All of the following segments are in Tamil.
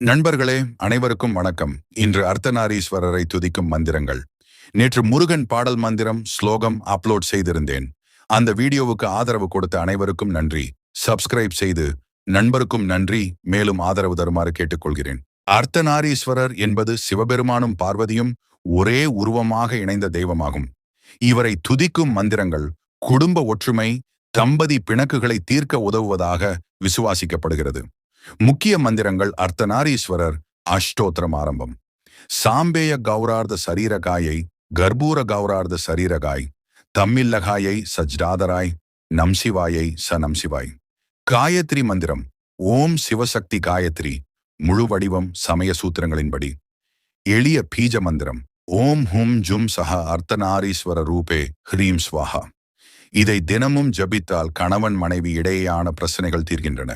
நண்பர்களே, அனைவருக்கும் வணக்கம். இன்று அர்த்தநாரீஸ்வரரை துதிக்கும் மந்திரங்கள். நேற்று முருகன் பாடல் மந்திரம் ஸ்லோகம் அப்லோட் செய்திருந்தேன். அந்த வீடியோவுக்கு ஆதரவு கொடுத்த அனைவருக்கும் நன்றி. சப்ஸ்கிரைப் செய்து நண்பருக்கும் நன்றி. மேலும் ஆதரவு தருமாறு கேட்டுக்கொள்கிறேன். அர்த்தநாரீஸ்வரர் என்பது சிவபெருமானும் பார்வதியும் ஒரே உருவமாக இணைந்த தெய்வமாகும். இவரை துதிக்கும் மந்திரங்கள் குடும்ப ஒற்றுமை, தம்பதி பிணக்குகளை தீர்க்க உதவுவதாக விசுவாசிக்கப்படுகிறது. முக்கிய மந்திரங்கள்: அர்த்தநாரீஸ்வரர் அஷ்டோத்திரம் ஆரம்பம். சாம்பேய கௌரார்த்த சரீரகாயை கர்ப்பூர கௌரார்த்த சரீரகாய், தம்மில்லகாயை சஜ்டாதராய், நம்சிவாயை ச நம்சிவாய். காயத்ரி மந்திரம்: ஓம் சிவசக்தி காயத்ரி. முழு வடிவம் சமய சூத்திரங்களின்படி. எளிய பீஜ மந்திரம்: ஓம் ஹும் ஜும் சஹ அர்த்தநாரீஸ்வர ரூபே ஹ்ரீம் ஸ்வாஹா. இதை தினமும் ஜபித்தால் கணவன் மனைவி இடையேயான பிரச்சனைகள் தீர்கின்றன.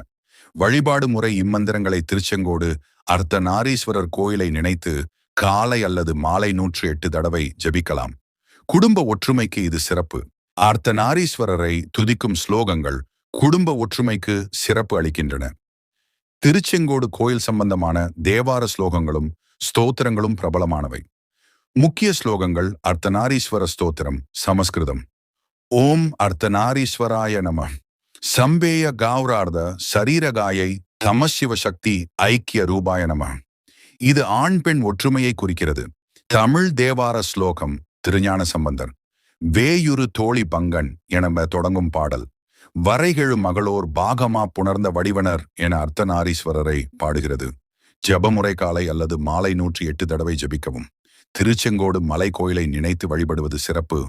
வழிபாடு முறை: இம்மந்திரங்களை திருச்செங்கோடு அர்த்தநாரீஸ்வரர் கோயிலை நினைத்து காலை அல்லது மாலை 108 தடவை ஜபிக்கலாம். குடும்ப ஒற்றுமைக்கு இது சிறப்பு. அர்த்தநாரீஸ்வரரை துதிக்கும் ஸ்லோகங்கள் குடும்ப ஒற்றுமைக்கு சிறப்பு அளிக்கின்றன. திருச்செங்கோடு கோயில் சம்பந்தமான தேவார ஸ்லோகங்களும் ஸ்தோத்திரங்களும் பிரபலமானவை. முக்கிய ஸ்லோகங்கள்: அர்த்தநாரீஸ்வர ஸ்தோத்திரம் சமஸ்கிருதம். ஓம் அர்த்தநாரீஸ்வராய நம. சம்பேய கௌரார்த்த சரீரகாயை தமசிவ சக்தி ஐக்கிய ரூபாய நம. இது ஆண் பெண் ஒற்றுமையை குறிக்கிறது. தமிழ் தேவார ஸ்லோகம் திருஞான சம்பந்தர். வேயுரு தோழி பங்கன் என தொடங்கும் பாடல் வரைகெழு மகளோர் பாகமா புணர்ந்த வடிவனர் என அர்த்தநாரீஸ்வரரை பாடுகிறது. ஜபமுறை காலை அல்லது மாலை 108 தடவை ஜபிக்கவும். திருச்செங்கோடு மலை கோயிலை நினைத்து வழிபடுவது சிறப்பு.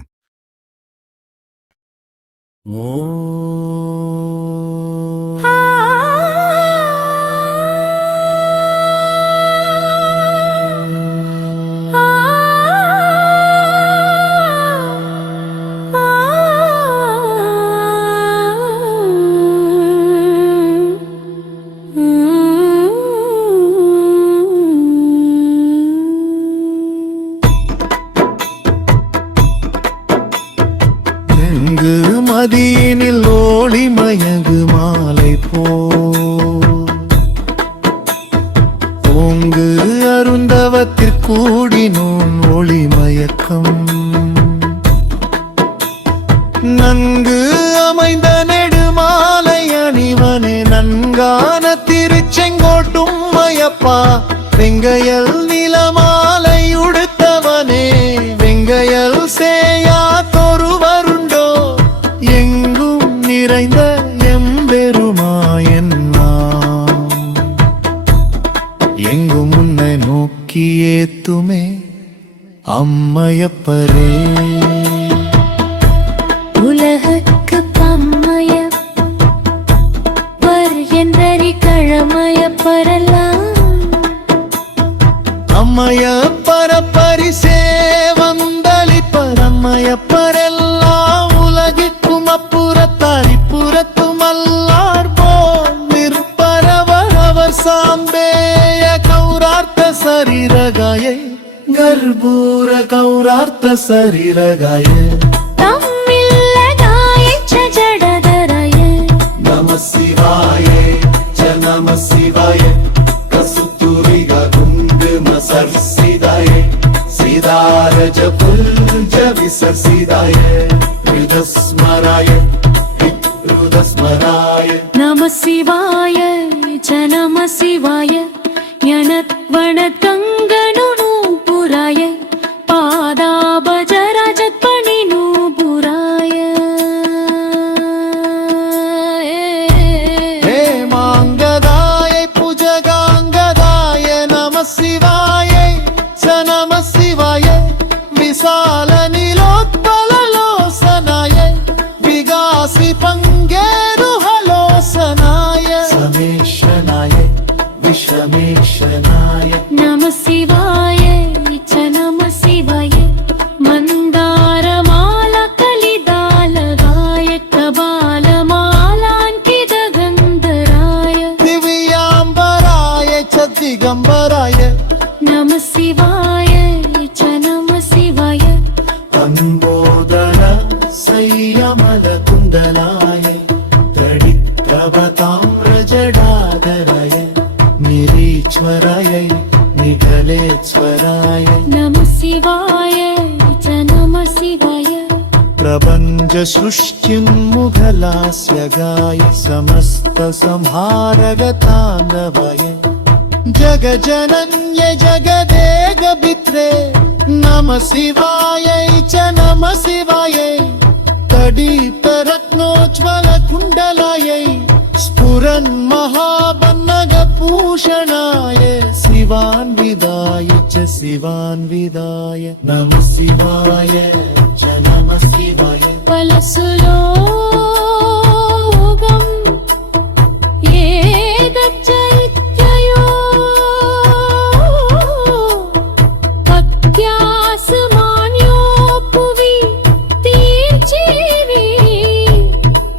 மதியினில் ஓளி மயங்கு மாலை போங்கு அருந்தவத்திற்கூடினோன் ஒளி மயக்கம் நன்கு அமைந்த நெடுமாலை அணிவனே நன்கான திருச்செங்கோட்டும் மயப்பா. வெங்கையல் நிலமாலை உடுத்தவனே வெங்கையல் சேயா தொருவருண்டோ எங்கும் நிறைந்த எம்பெருமாயன் எங்கும் உன்னை நோக்கி ஏத்துமே அம்மையப்பரே. உலகுக்கு பம்மையப்பர் என்றறி கழமையப்பரெல்லாம் அம்மையப்பர பரிசே வந்தளிப்பர் அம்மையப்பரெல்லாம் உலகிற்கும் அப்புறத்தாரி புறத்தும் அல்லார் போல் நிற்பரவர் அவர் சாம்பேய கௌரார்த்த சரீரகாயை கர்ப்பூர கௌரார்த்த சரீரகாயை தம்மில்லகாயை சஜடாதராய நம சிவாயே ச நம சிவாயே கசுத்துரிக குங்கும சர்சிதாயே சீதாரஜ புல்ஜ விசர்சிதாயே ஹிருதஸ்மராய ஹிருதஸ்மராய நம சிவாய ச நம சிவாய யனத்வணதங்கனு நூபுராய பாதாபஜராஜத்பணி நூபுராய ஹேமாங்கதாய புஜகாங்கதாய நம சிவாய ச நம சிவாய விசால நீலோத்பலலோசனாய விகாசி பங்கேருஹலோசனாய சமேஷனாய விஷமேஷனாய நம சிவாய ச நம சிவாய மந்தாரமால கலிதாலகாய கபாலமாலாங்கித கந்தராய திவ்யாம்பராய ச திகம்பராய நம சிவாய ச நம சிவாய தம்போதர சையமல குண்டலாய தடித்ரபதாம்ரஜடாதராய நிரீச்வ निखलेश्वरायै निखलेश्वराय नमः शिवाय च नमः शिवाय प्रपञ्चसृष्टिन्मुघलास्य गाय समस्तसंहारगताण्डवाय जगजनन्य जगदेकभित्रे नमः शिवायै च नमः शिवायै तडितरत्नोज्ज्वलकुण्डलायै स्फुरन्महाबन्नगभूषणाय शिवान्विदाय च शिवान्विदाय नमः शिवाय च नमः शिवाय फलसुलोगम् ये गच्छन्त्ययो पत्यासमान्यो भुवि तीर्चिवि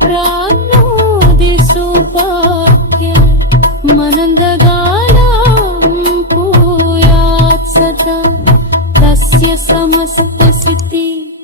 प्राप्नोति सौभाग्य मनन्दगालं भूयात् सदा तस्य समस्तसिद्धिः